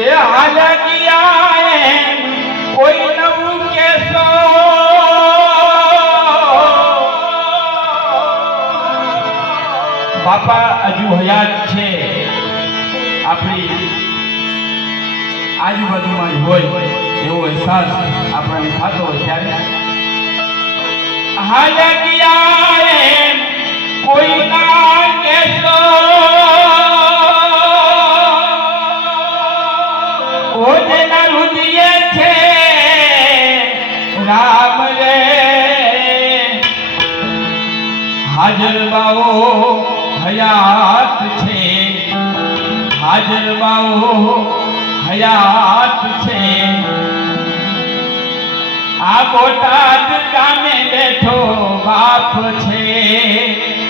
એ હાલ ગયા એમ કોઈ નવું કેસો બાપા હજુ હયાત છે આપણી આજુબાજુમાં જ હોય એવો અહેસાસ આપણને થતો હોય ત્યારે હાલ ગયા એમ કોઈ ના કેસો ઓજના રુદિયે છે રામ રે હાજર બાઓ હયાત છે હાજર બાઓ હયાત છે આ બોટાદ ગામે બેઠો બાપ છે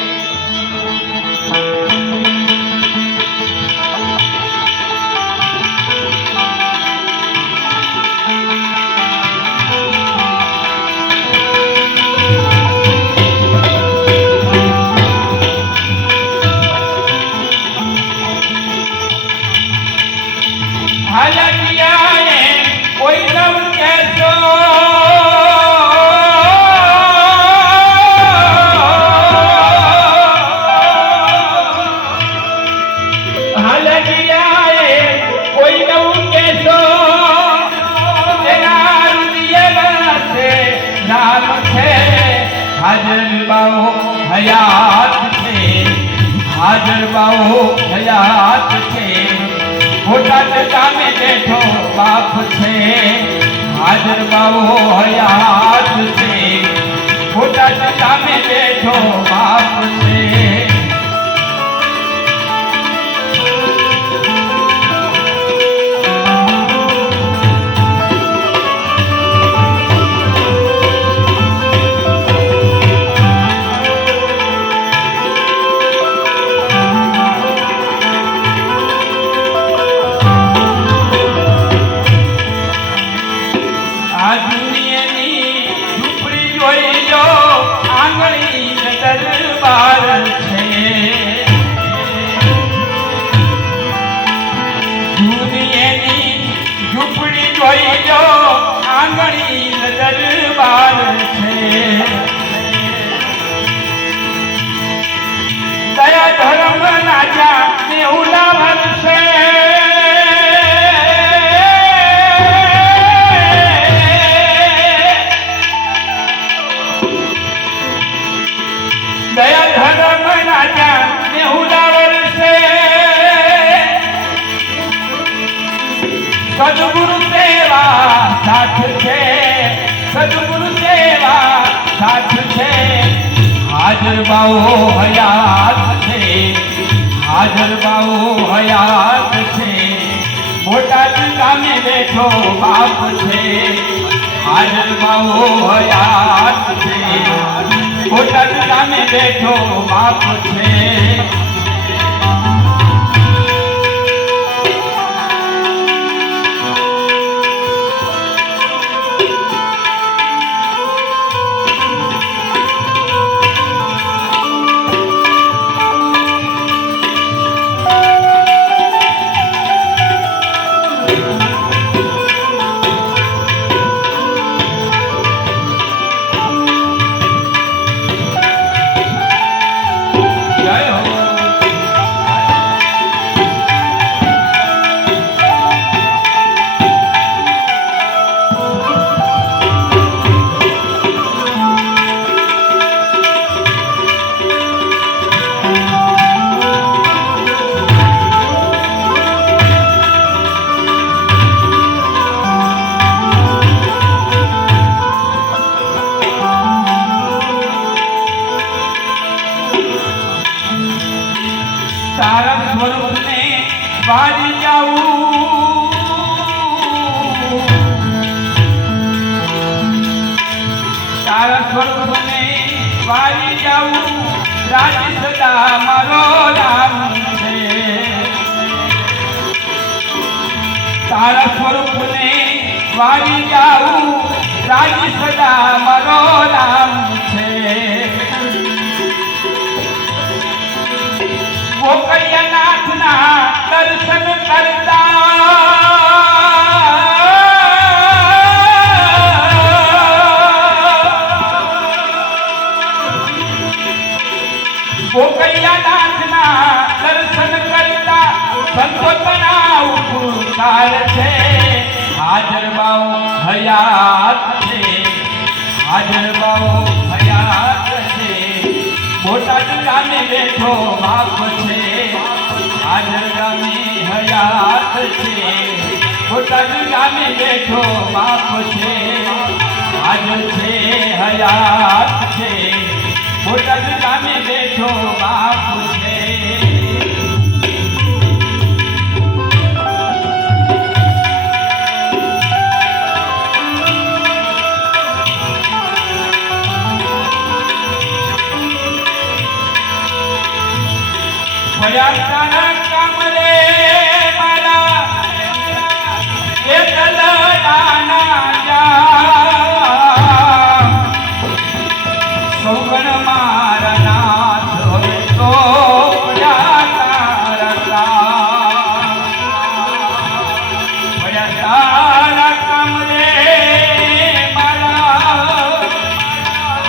હાજર બાઓ હયાત છે હાજર બાઓ હયાત છે બોટાદ ગામે બેઠો બાપ છે હાજર બાઓ હયાત છે બોટાદ ગામે બેઠો બાપ છે દરબાર છે દયા ધર્મ રાજા મેહુલા વર્ષે દયા ધર્મ રાજા મેહુલા વર્ષે સદગુરુ સેવા સાથ છે સદગુરુ સેવા સાથ છે હાજર બાઓ હયાત છે હાજર બાઓ હયાત છે બોટાદ ગામે બેઠો બાપ છે હાજર બાઓ હયાત છે બોટાદ ગામે બેઠો બાપ છે તારા સ્વરૂપને વારી જાઉં તારા સ્વરૂપને વારી જાઉં રાજ સદા મારો રામ છે તારા સ્વરૂપને વારી જાઉં રાજ સદા મારો રામ છે ગોકળિયાનાથના દર્શન કરતા સંતોષના ઉપકાર છે હાજર બાઉ હયાત છે હાજર બાઉ હયાત છે બોટાદ ગામે બેઠો બાપ છે હાજર ગામે હયાત છે બોટાદ ગામે બેઠો બાપ છે હાજર છે હયાત છે બોટાદ ગામે બેઠો બાપ છે પડ્યા કામ રે મારા એ દલડાના જા સૌગણ મારા નાથ હવે તો પડ્યા તારા કામ રે મારા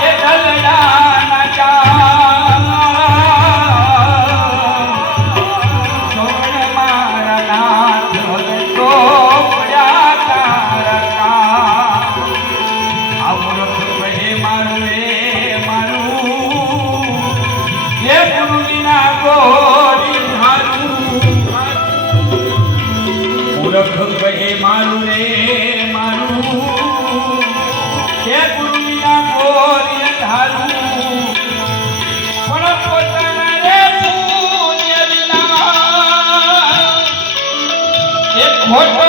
એ દલડાના જા મૂર્ખ કહે મારું રે મારું હે ગુરુ વિના ગોરી ધારું પણ પોતાના રે પુણ્ય વિના એ ખોટો